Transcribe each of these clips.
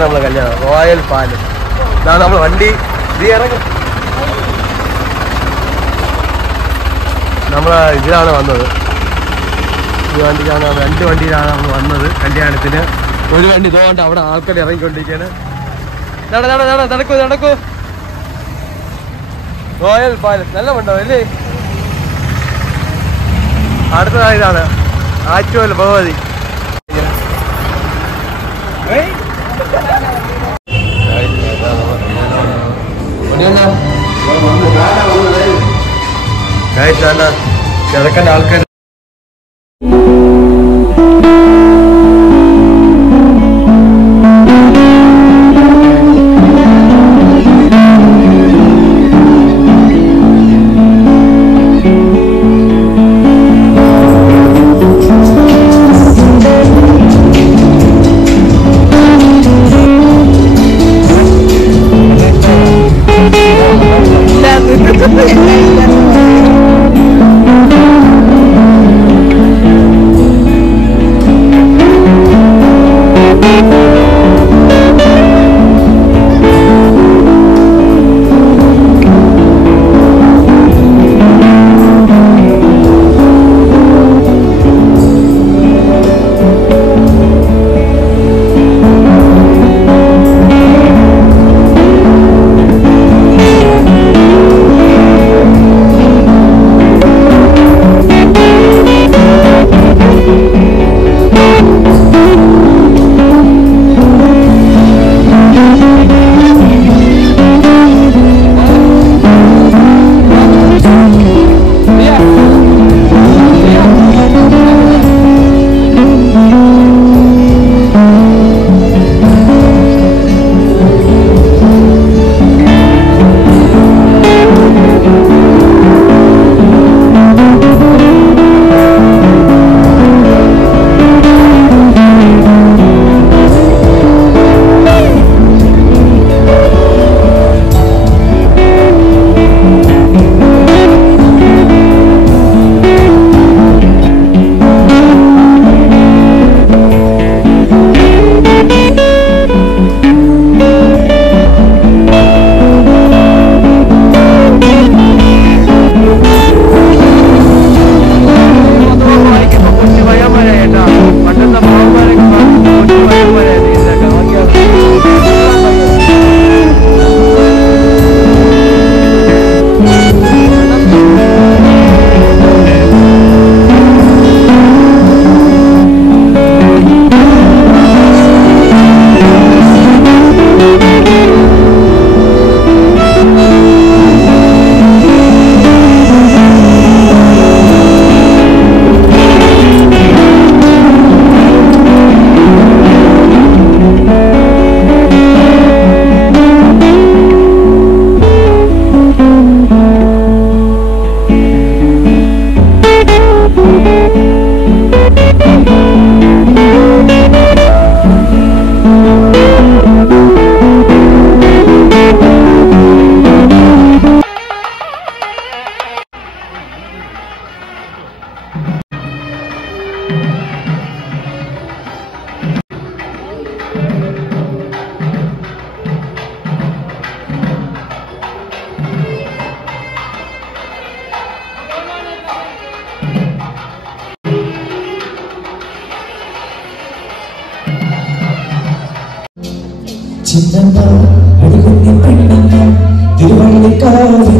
ഇതാണ് നമ്മളെ കല്യാണം. Royal palace. ഇതാണ് നമ്മളെ വണ്ടി. ഇറങ്ങും. നമ്മൾ ഇതിലാണ് വന്നത്. ഈ വണ്ടിക്കാണ്, 2 വണ്ടിയിലാണ് നമ്മൾ വന്നത് കല്യാണത്തിന്. ഒരു വണ്ടി തോണ്ട് അവിടെ ആൾക്കാർ ഇറങ്ങിക്കൊണ്ടിരിക്കുകയാണ്. നടക്കൂ. റോയൽ പാലസ് നല്ല ഉണ്ടാവും അല്ലേ? അടുത്തതായി ഇതാണ് ആറ്റുവൽ ഭഗവതി. കിഴക്കൻ്റെ ആൾക്കാർ ചിന്നമ്മ അടികുത്തി പെണ്ണമ്മ തിരുവള്ളിക്കാവിൽ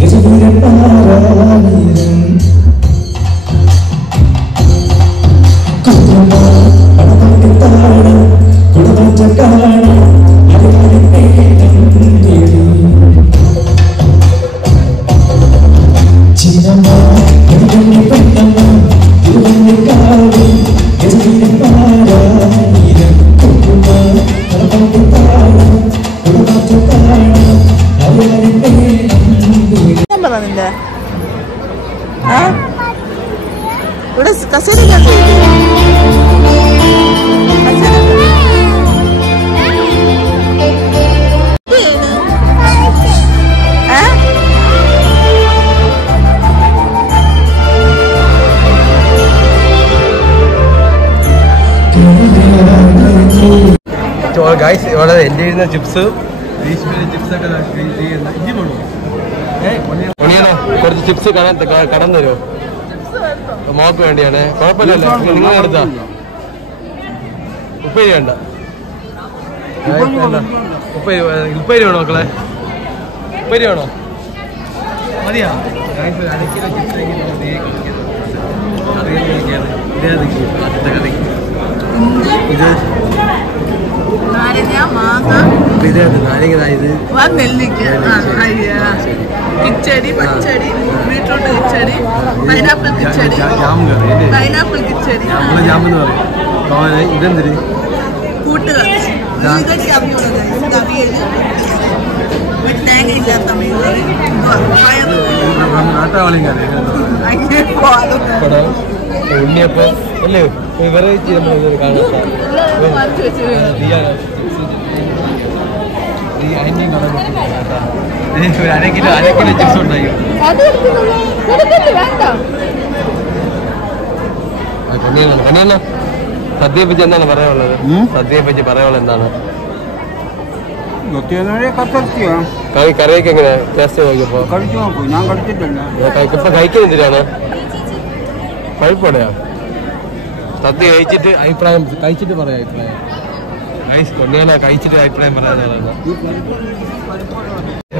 ഗജവീരൻ നാരായണൻ കുന്നമ്മ പണമാക്കി താഴ കുടമാറ്റ കാണ അതിനെ ചിന്നമ്മ അടികുത്തി പെണ്ണമ്മ തിരുവള്ളിക്കാവിൽ ഗജവീരൻ നാരായണൻ നിന്റെ ഇവിടെ കസേര ഗൈസ് ഇവിടെ എൻ്റെ ഇരുന്ന ചിപ്സ് ചിപ്സൊക്കെ ഒണിയനോ കുറച്ച് ചിപ്സ് കടം തരുമോ? മോക്ക് വേണ്ടിയാണ്. കുഴപ്പമില്ലല്ലോ, നിങ്ങൾ എടുത്താ. ഉപ്പേരി വേണ്ട. ഉപ്പേരി വേണോ മക്കളെ? ഉപ്പേരി വേണോ? മതിയാ? അരക്കിലോ ചിപ്സ് ഇത് കിച്ചടി, പച്ചടി, ബീട്രൂട്ട് കിച്ചടി, പൈനാപ്പിൾ കിച്ചടി, പൈനാപ്പിൾ കിച്ചടി, ജാമെന്ന് പറയും. ഇതെന്തിന് കൂട്ടുകറി, തേങ്ങ ഇല്ലാത്ത നാട്ടാവളിയും കറി ഉണ്ണിയപ്പം അല്ലേ? വെറൈറ്റി നമ്മൾ കാണാത്ത അര കിലോ ചിപ്സ് ഉണ്ടായി. കണിയണ്ണ സദ്യയെ പറ്റി എന്താണ് പറയാനുള്ളത്? സദ്യയെ പറ്റി പറയാനുള്ളത് എന്താണ്? കറിയൊക്കെ എങ്ങനെ ടേസ്റ്റ് നോക്കിയപ്പോ? ഇപ്പൊ കഴിക്കുന്നതിനാണ് പഴുപ്പോടെയാ? സദ്യ കഴിച്ചിട്ട് അഭിപ്രായം കഴിച്ചിട്ട് പറയാം. അഭിപ്രായം കൊണ്ടിയാണ് കഴിച്ചിട്ട് അഭിപ്രായം പറയാന്ന് പറയുന്നത്.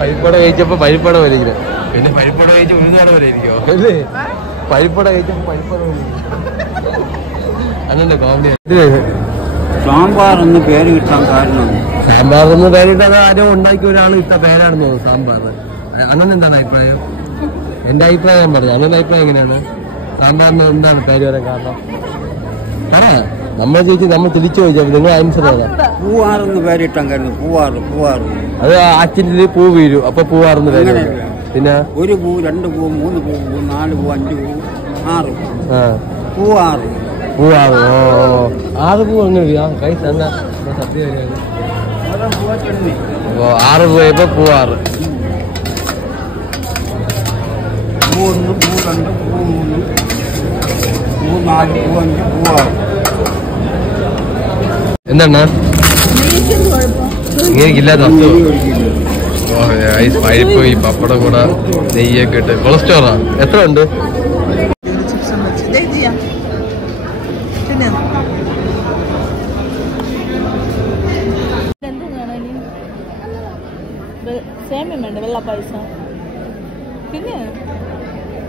പരിപ്പട കഴിച്ചപ്പോ പരിപ്പട പോലെ ഇരിക്കുന്നത്. പിന്നെ പരിപ്പട കഴിച്ച് ഉഴുന്നാട പോലെ ഇരിക്കോ അല്ലേ? പരിപ്പട കഴിച്ചപ്പോ പരിപ്പട പോലെ അന്നെ കോമഡി. സാമ്പാർ എന്ന് പേര് കിട്ടാൻ കാരണം സാമ്പാർ എന്ന് പേരിട്ടത് ആരോ ഉണ്ടാക്കിയ ഒരാൾ ഇട്ട പേരാണെന്ന് തോന്നുന്നു സാമ്പാർ. അണ്ണൻ എന്താണ് അഭിപ്രായം? എന്റെ അഭിപ്രായം ഞാൻ പറഞ്ഞു. അണ്ണന്റെ അഭിപ്രായം എങ്ങനെയാണ്? സാമ്പാറിന് എന്താണ് പേര് വരാൻ കാരണം? പറ. നമ്മൾ ചോദിച്ചു, നമ്മൾ തിരിച്ചു ചോദിച്ചാൽ നിങ്ങൾ ആൻസർ ചെയ്താ. പൂവാറെന്ന് പേരിട്ടാൻ കാരണം പൂവാറ് അത് ആറ്റിന്റെ പൂ വീഴും, അപ്പൊ പൂവാറെന്ന് പേര്. പിന്നെ ഒരു പൂ, 2 പൂ, 3 പൂ, 4 പൂ, 5 പൂ, 6 പൂവാറ്. പൂവാറ്. 6 പൂ അങ്ങനെ കൈസ് എന്നാ സദ്യ വരികയാണ്. അപ്പൊ 6 പൂ ഇപ്പൊ പൂവാറ്. പൂ 1, പൂ 2, പൂ 3, പൂ 4, പൂ 5, പൂവാറ്. എന്താണ് ഇങ്ങനെയില്ലാത്ത പരിപ്പ് ഈ പപ്പടം കൂടെ നെയ്യൊക്കെ ഇട്ട് കൊളസ്ട്രോളാ എത്ര ഉണ്ട്? സേമിയ വേണ്ട, വെള്ള പൈസ. പിന്നെ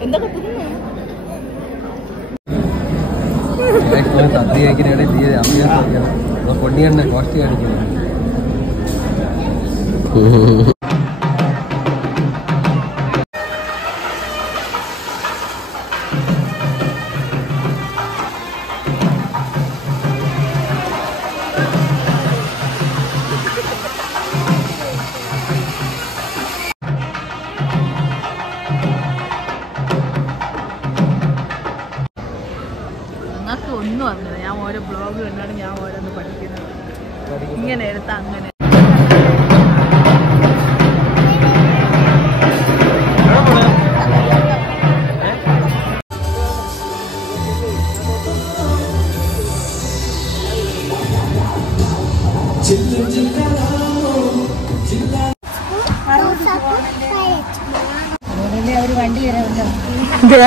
എന്തൊക്കെ തിന്നു? സദ്യ കഴിക്കുന്നതിടെ തീരെ അഭ്യാസം പൊടിയണ്ണ കോസ്റ്റ് കാണിക്കുന്നു. നിങ്ങൾക്ക് ഒന്നും അറിഞ്ഞത്. ഞാൻ ഓരോ ബ്ലോഗ് കണ്ടാണ് ഞാൻ ഓരോന്ന് പഠിക്കുന്നത്. ഇങ്ങനെ എടുത്താൽ അങ്ങനെ.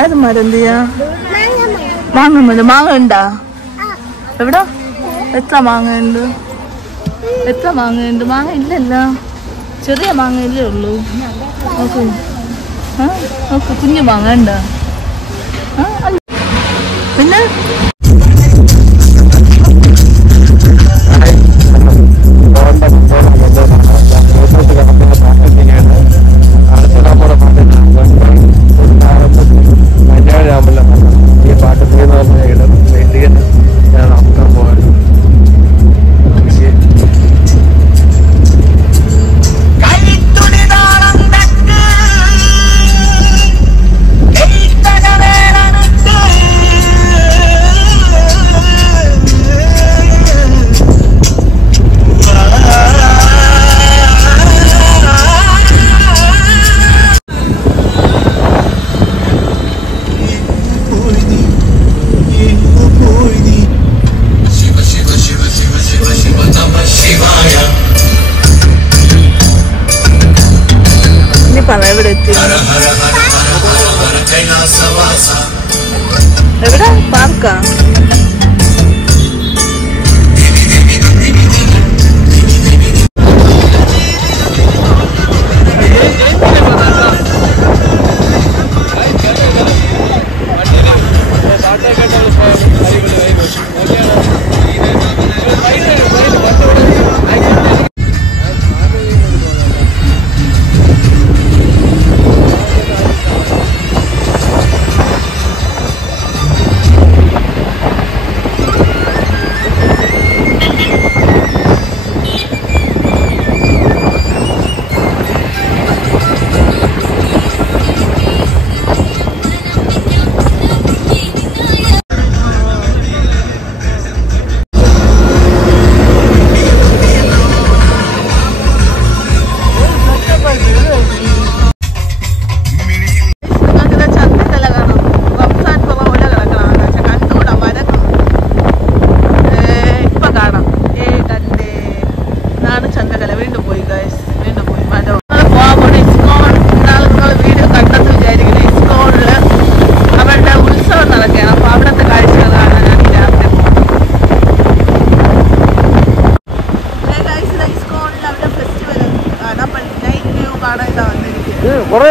ഏത് മരം? എന്ത് ചെയ്യാ? മാങ്ങ മരം. മാങ്ങ ഉണ്ടാ? എവിടാ? എത്ര മാങ്ങ ഉണ്ട്? മാങ്ങ ഇല്ലല്ലോ, ചെറിയ മാങ്ങ ഇല്ലേ ഉള്ളൂ. നോക്ക്, നോക്ക്, കുഞ്ഞു മാങ്ങ ഉണ്ടാ? പിന്നെ ഈ പാട്ട് ഞാൻ അപ്പുറം പോകാൻ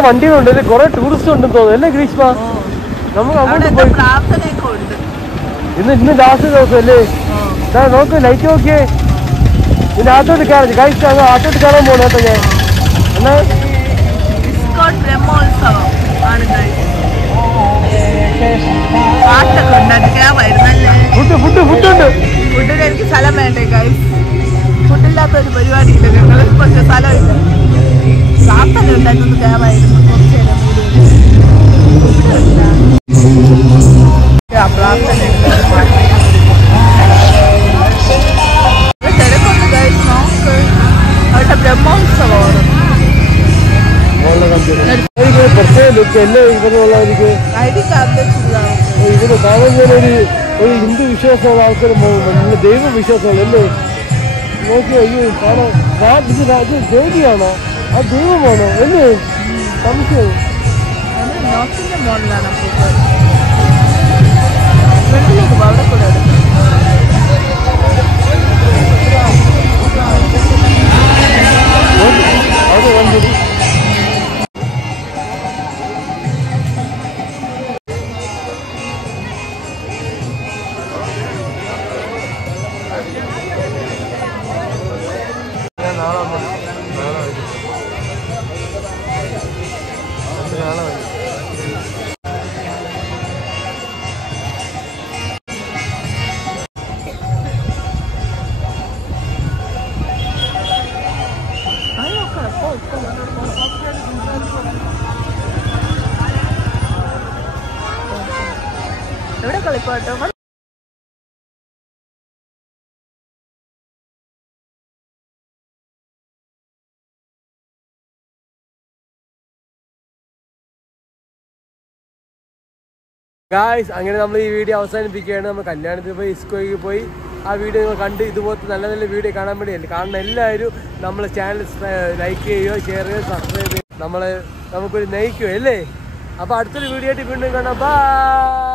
വണ്ടികളുണ്ട്, കുറെ ടൂറിസ്റ്റ് ഉണ്ടെന്ന് തോന്നുന്നു അല്ലേ ഗ്രീഷ്മ? നമുക്ക് അങ്ങോട്ട് പോയി ഇന്ന് ലാസ്റ്റ് ദിവസം അല്ലേ? നോക്ക് ലൈറ്റ് നോക്കിയേ. ഇതിന്റെ അകത്തോട്ട് കയറി കഴിച്ച് അകത്തോട്ട് കയറാൻ പോകണം കേട്ടോ ഞാൻ. എന്നാ ബ്രഹ്മോത്സവം ആണ്. ഫുഡ് ഫുഡിന് എനിക്ക് സ്ഥലം വേണ്ടേ ഗൈസ്? ഫുഡില്ലാത്ത ഒരു പരിപാടിയില്ല, ഞങ്ങൾ പക്ഷെ സ്ഥലമില്ല. പ്രാർത്ഥന ഉണ്ടായിരുന്നു, കയറായിരുന്നു കുറച്ച് നേരം. പ്രാർത്ഥന തിരക്കൊന്ന് ഗൈസ് നോക്ക്. അവരുടെ ബ്രഹ്മോത്സവമാണ്. പ്രത്യേക ലുക്ക് അല്ലേ ഇവരുള്ളവർക്ക്. ഇവര് കാണുന്ന ഒരു ഹിന്ദു വിശ്വാസമുള്ള ആൾക്കാർ, ദൈവവിശ്വാസമുള്ള അല്ലേ? നോക്കിയോ, ഈ കാണാൻ ഇത് ദേവിയാണോ ആ ദൈവമാണോ അല്ലേ? സംശയം. നോക്കിന്റെ മോളിലാണ് ഫ്രണ്ടിലേക്ക് അവിടെ കൂടെ അത് കണ്ടത്. എവിടെ കളിപ്പാട്ടോ? ഗായ്സ്, അങ്ങനെ നമ്മൾ ഈ വീഡിയോ അവസാനിപ്പിക്കുകയാണ്. നമ്മൾ കല്യാണത്തിന് പോയി ഇസ്കോയ്ക്ക് പോയി ആ വീഡിയോ നിങ്ങൾ കണ്ട് ഇതുപോലത്തെ നല്ല നല്ല വീഡിയോ കാണാൻ വേണ്ടി കാണുന്ന എല്ലാവരും നമ്മളെ ചാനൽ ലൈക്ക് ചെയ്യുകയോ ഷെയർ ചെയ്യുകയോ സബ്സ്ക്രൈബ് ചെയ്യുകയോ നമുക്കൊരു നയിക്കുകയോ അല്ലേ? അപ്പോൾ അടുത്തൊരു വീഡിയോ ആയിട്ട് വീണ്ടും കാണാം. ബൈ.